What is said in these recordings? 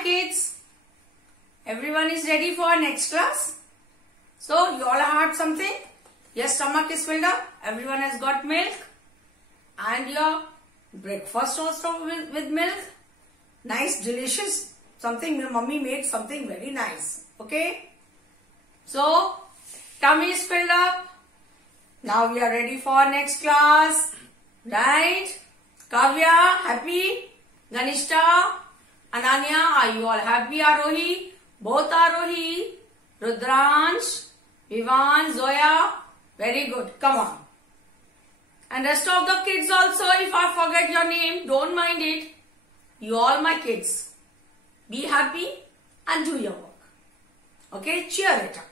Hi kids, everyone is ready for next class. So you all have something? Your stomach is filled up, everyone has got milk and your breakfast also with milk. Nice, delicious, something your mummy made something very nice. Okay? So tummy is filled up. Now we are ready for next class. Right? Kavya, happy? Ganishta, Ananya, are you all happy? Arohi? Both Arohi? Rudransh, Vivan, Zoya. Very good. Come on. And rest of the kids also, if I forget your name, don't mind it. You all my kids. Be happy and do your work. Okay? Cheer it up.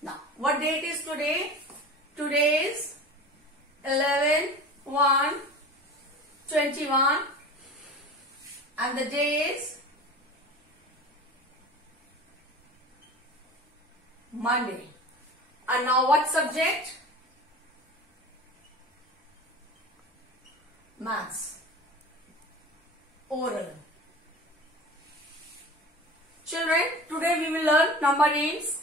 Now, what date is today? Today is 11/1/21 and the day is Monday. And now what subject? Maths. Oral. Children, today we will learn number names.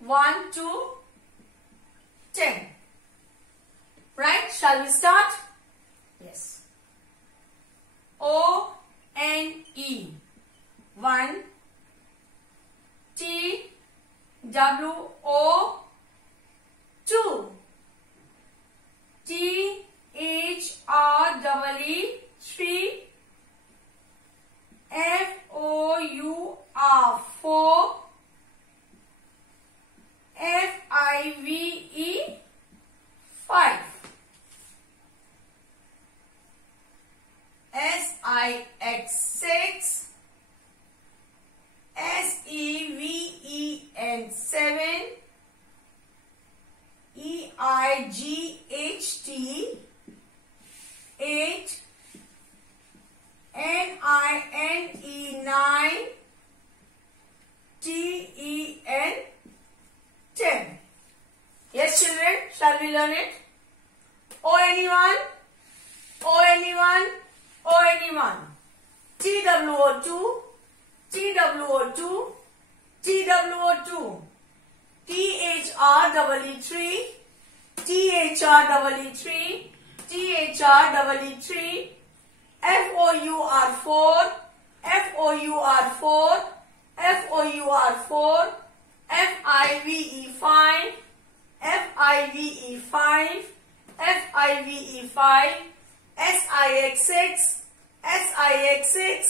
One to 10. Right? Shall we start? Yes. O-N-E 1. T-W-O 2. T-H-R-E-E 3. F-O-U-R 4. F-I-V-E 5. S-I-X 6. S-E-V-E-N 7. E-I-G-H-T 8. N-I-N-E 9. T-E-N 10. Yes, children, shall we learn it? O anyone? O anyone? O anyone? TWO2, TWO2, TWO2, THREE3, THREE3, THREE3, FOUR4, FOUR4, FOUR4, FIVE5, FIVE5, FIVE5, SIX6, SIX6,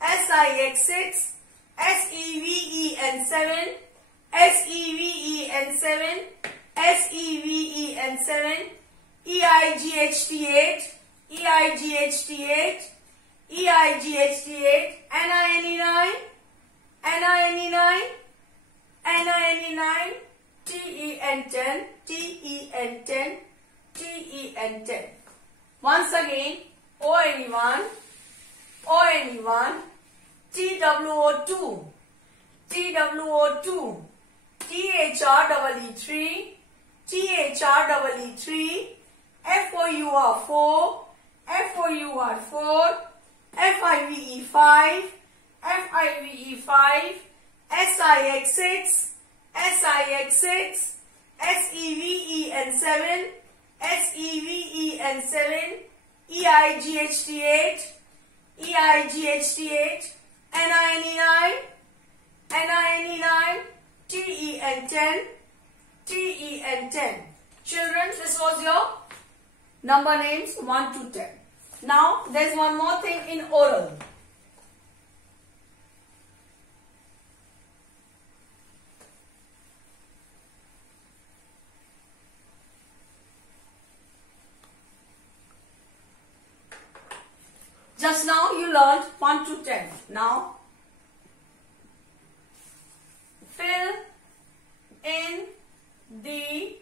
SIX6, SEVEN7, SEVEN7, SEVEN7, EIGHT8, EIGHT8, EIGHT8, NINE9, NINE9, NINE9, TEN10, TEN10, TEN10. Once again, O anyone, TWO2, TWO2, THREE3, THREE3, FOUR4, FOUR4, FIVE5, FIVE5, SIX6, SIX6, SEVEN7, SEVEN7, EIGHT8, EIGHT8, NINE9, NINE9, TEN10, TEN10. Children, this was your number names 1 to 10. Now, there is one more thing in oral. Just now you learned 1 to 10. Now, fill in the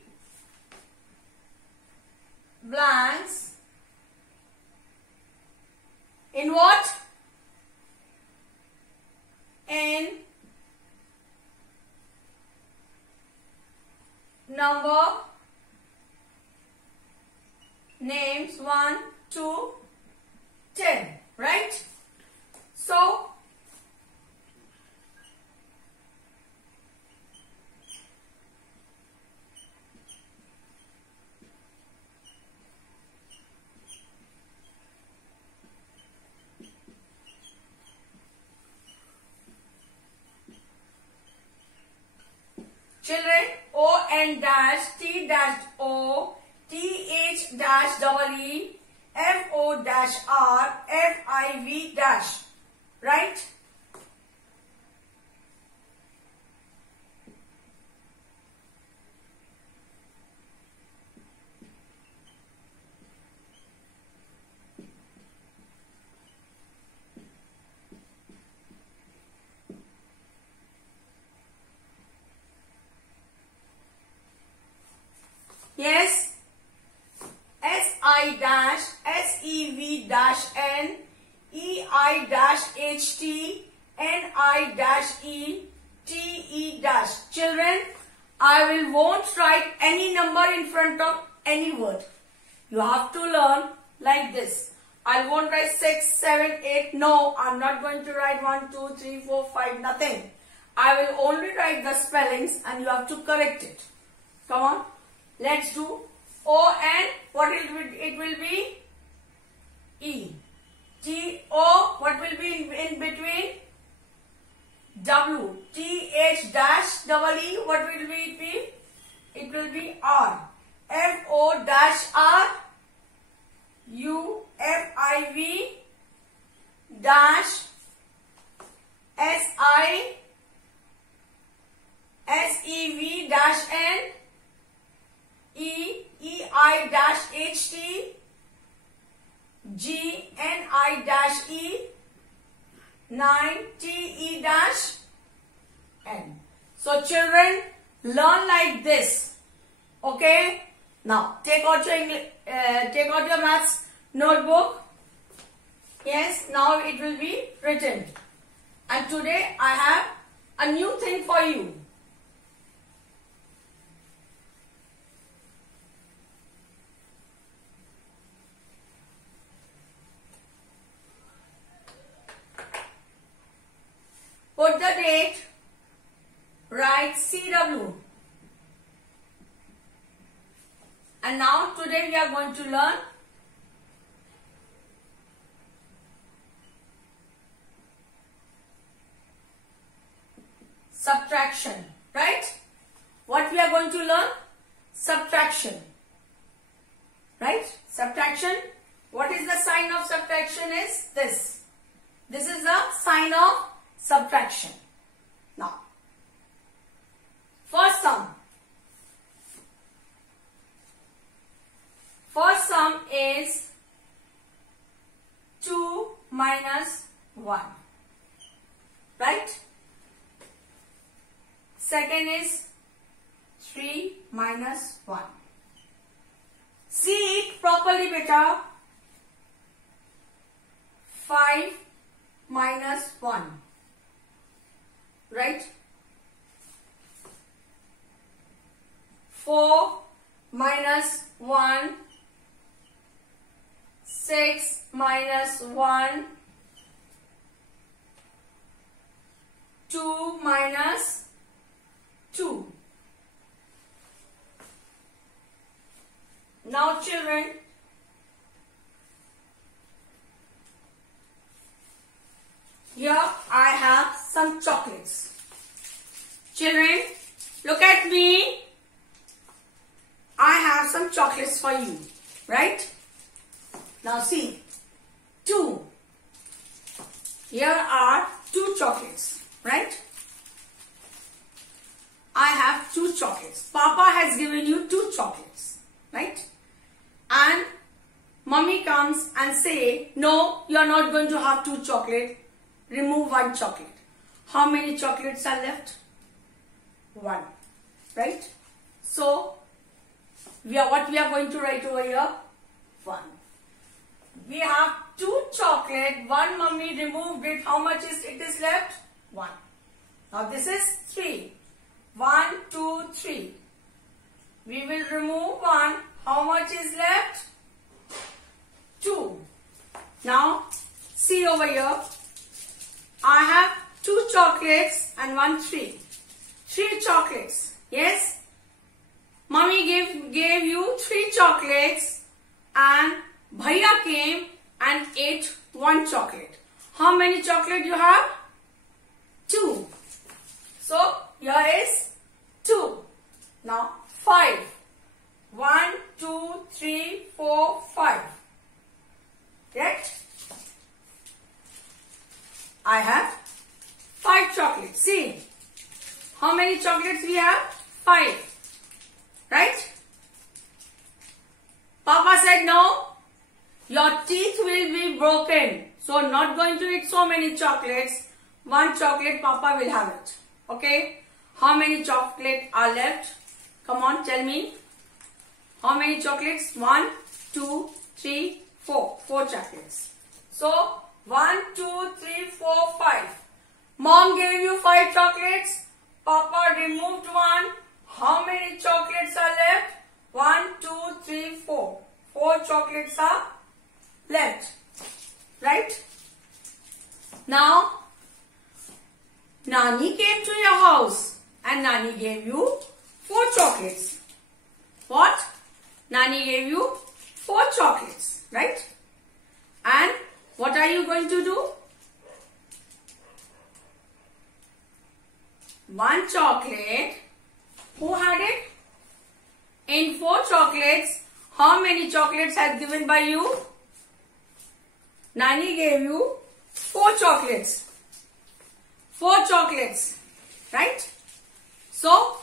blanks in what? In number names 1, 2, 10, right? So, children, O-N dash, T dash O, T-H dash double E, F-O dash R, F-I-V dash, right? Yes, S-I dash, S-E-V dash N, E-I dash H-T, N-I dash E, T-E dash. Children, I won't write any number in front of any word. You have to learn like this. I won't write 6, 7, 8. No, I'm not going to write 1, 2, 3, 4, 5, nothing. I will only write the spellings and you have to correct it. Come on. Let's do O-N, what it will be? E. T-O, what will be in between? W. T-H dash double E, what will it be? It will be R. F-O dash R, U-F-I-V dash S-I, S-E-V dash N, E-I dash H-T, G-N-I dash E, 9, T-E dash N. So children, learn like this. Okay? Now, take out your maths notebook. Yes, now it will be written. And today I have a new thing for you. Put the date, write CW. And now today we are going to learn subtraction, right? What we are going to learn? Subtraction, right? Subtraction. What is the sign of subtraction is this. This is the sign of subtraction. Now, first sum. First sum is 2 minus 1. Right? Second is 3 minus 1. See it properly, beta. 5 minus 1. Right? 4 minus 1. 6 minus 1. 2 minus 2. Now children, here I have some chocolates. Children, look at me. I have some chocolates for you, right? Now see, 2. Here are 2 chocolates, right? I have 2 chocolates. Papa has given you 2 chocolates, right? And mommy comes and say, no, you are not going to have 2 chocolates. Remove 1 chocolate. How many chocolates are left? 1, right? So, what we are going to write over here? 1. We have 2 chocolate. 1 mommy removed it. How much is it is left? 1. Now this is 3. 1, 2, 3. We will remove 1. How much is left? 2. Now, see over here. I have 2 chocolates and 1 tree. 3 chocolates. Yes? Mommy gave you 3 chocolates and Bhaiya came and ate 1 chocolate. How many chocolate you have? 2. So, here is 2. Now, 5. 1, 2, 3, 4, 5. Right? I have 5 chocolates. See, how many chocolates we have? 5. Right? Papa said no, your teeth will be broken. So not going to eat so many chocolates. 1 chocolate Papa will have it. Okay? How many chocolates are left? Come on, tell me. How many chocolates? 1, 2, 3, 4. 4 chocolates. So 1, 2, 3, 4, 5. Mom gave you 5 chocolates. Papa removed 1. How many chocolates are left? 1, 2, 3, 4. 4 chocolates are left. Right? Now, Nani came to your house and Nani gave you 4 chocolates. What? Nani gave you 4 chocolates. Right? And what are you going to do? 1 chocolate. Who had it? In 4 chocolates, how many chocolates had given by you? Nani gave you 4 chocolates. 4 chocolates. Right? So,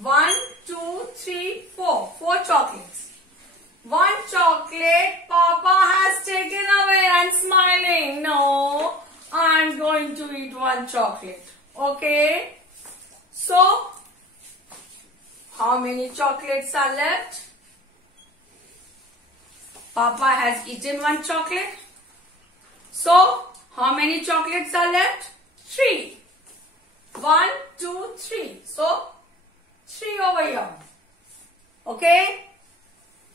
1, 2, 3, 4. 4 chocolates. 1 chocolate Papa has taken away and smiling. No, I'm going to eat 1 chocolate. Okay? So, how many chocolates are left? Papa has eaten 1 chocolate. So, how many chocolates are left? 3. 1, 2, 3. So, 3 over here. Okay?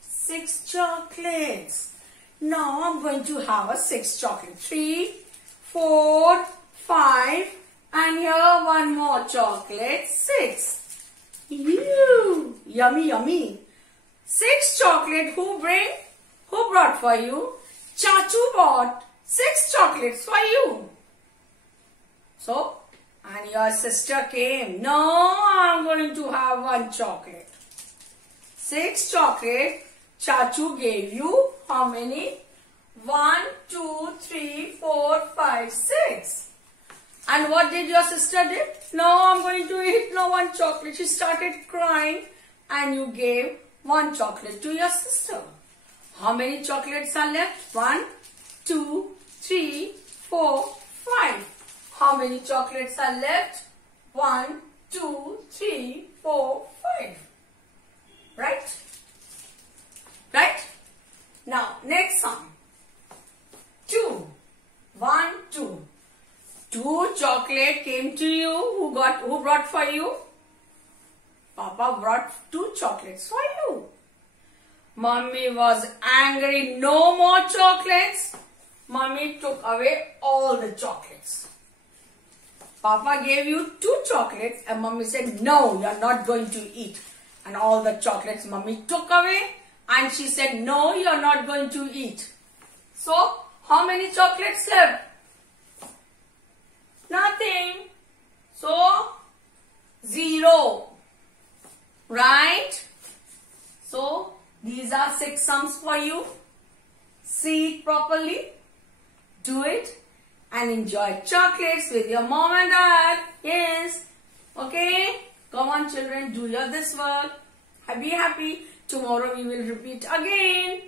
6 chocolates. Now, I'm going to have a 6 chocolate. 3, 4, 5. And here 1 more chocolate. 6. Ew, yummy, yummy. 6 chocolate. Who brought for you? Chachu bought 6 chocolates for you. So, and your sister came. No, I'm going to have 1 chocolate. 6 chocolate. Chachu gave you how many? 1, 2, 3, 4, 5, 6. And what did your sister do? No, I'm going to eat no 1 chocolate. She started crying and you gave 1 chocolate to your sister. How many chocolates are left? 1, 2, 3, 4, 5. How many chocolates are left? 1, 2, 3, 4, 5. Right? Right? Now, next sum. 2. 1, 2. 2 chocolate came to you. Who brought for you? Papa brought 2 chocolates for you. Mommy was angry. No more chocolates. Mommy took away all the chocolates. Papa gave you 2 chocolates and Mommy said, no, you are not going to eat. And all the chocolates Mommy took away and she said, no, you are not going to eat. So, how many chocolates left? Nothing. So, 0. Right? So, these are 6 sums for you. See it properly. Do it. And enjoy chocolates with your mom and dad. Yes. Okay? Come on children, do your this work. Be happy. Tomorrow we will repeat again.